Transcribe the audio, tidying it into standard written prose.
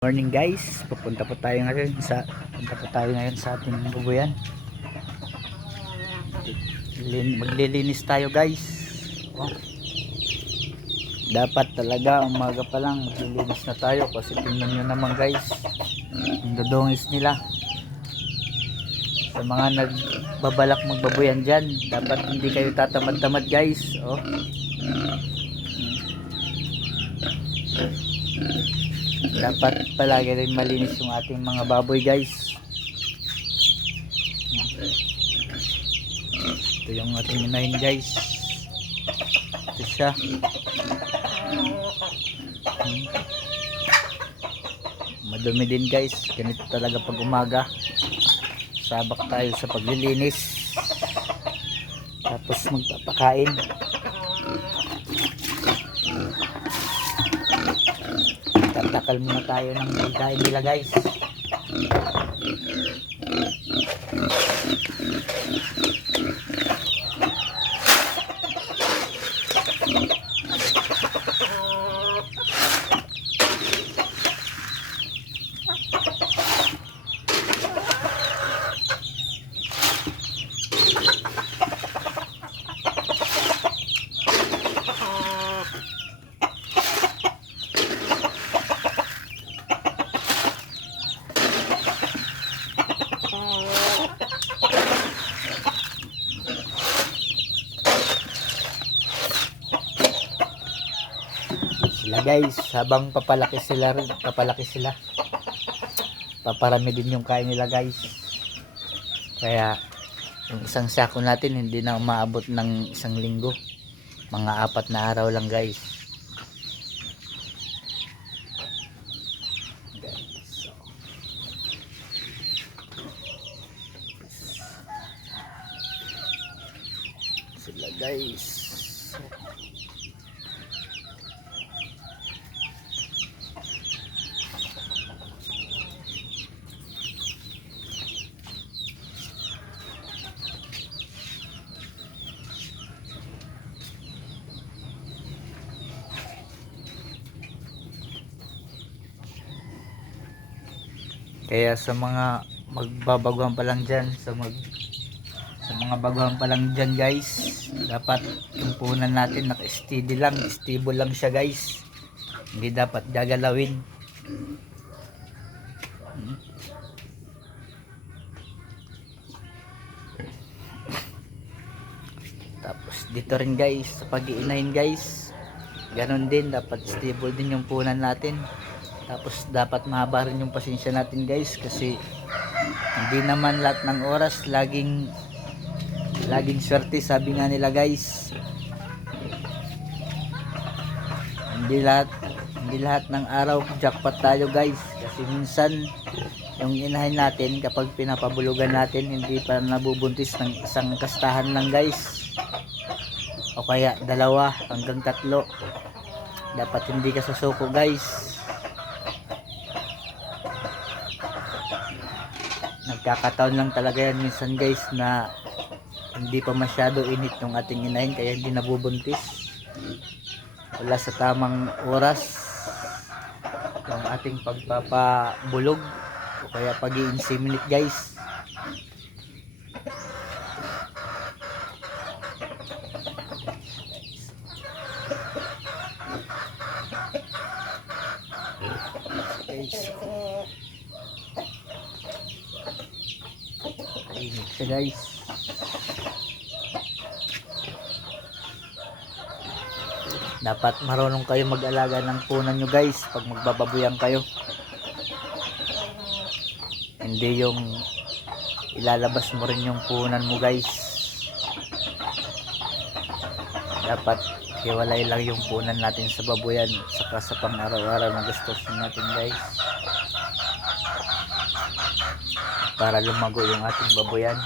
Morning guys, punta po tayo ngayon sa ating bubuyan. Maglilinis tayo guys. Oh. Dapat talaga umaga pa lang maglilinis na tayo kasi tingnan nyo naman guys, ang dodongis nila. Sa mga nagbabalak magbabuyan dyan, dapat hindi kayo tatamad-tamad guys. Oh. Dapat palagi rin malinis yung ating mga baboy guys. Ito yung ating inahin guys. Ito siya. Madumi din guys. Ganito talaga pag umaga. Sabak tayo sa paglilinis. Tapos magpapakain. Tatakal muna tayo ng pagkain nila guys. Sila guys, habang papalaki sila, paparami din yung kain nila guys. Kaya yung isang sako natin hindi na umaabot ng isang linggo, mga 4 na araw lang guys. Sila guys. Kaya sa mga magbabaguhan pa lang dyan, sa mga baguhan pa lang dyan guys, dapat yung punan natin naka-steady lang, stable lang siya guys. Hindi dapat gagalawin. Tapos dito rin guys, sa pag-iinahin guys, ganon din, dapat stable din yung punan natin. Tapos dapat mahaba rin yung pasensya natin guys, kasi hindi naman lahat ng oras laging swerte, sabi nga nila guys. Hindi lahat ng araw jackpot tayo guys, kasi minsan yung inahin natin kapag pinapabulugan natin hindi pa nabubuntis ng isang kastahan lang guys, o kaya 2 hanggang 3. Dapat hindi ka susuko guys. Nagkakataon lang talaga yan minsan guys na hindi pa masyado init yung ating inahin kaya hindi nabubuntis. Wala sa tamang oras yung ating pagpapabulog o kaya pag-i-inseminate guys. Init siya guys. Dapat marunong kayo mag-alaga ng punan nyo guys pag magbababuyan kayo. Hindi yung ilalabas mo rin yung punan mo guys. Dapat hiwalay lang yung punan natin sa babuyan saka sa pang araw-araw na gastos natin guys, para lumago yung ating babuyan.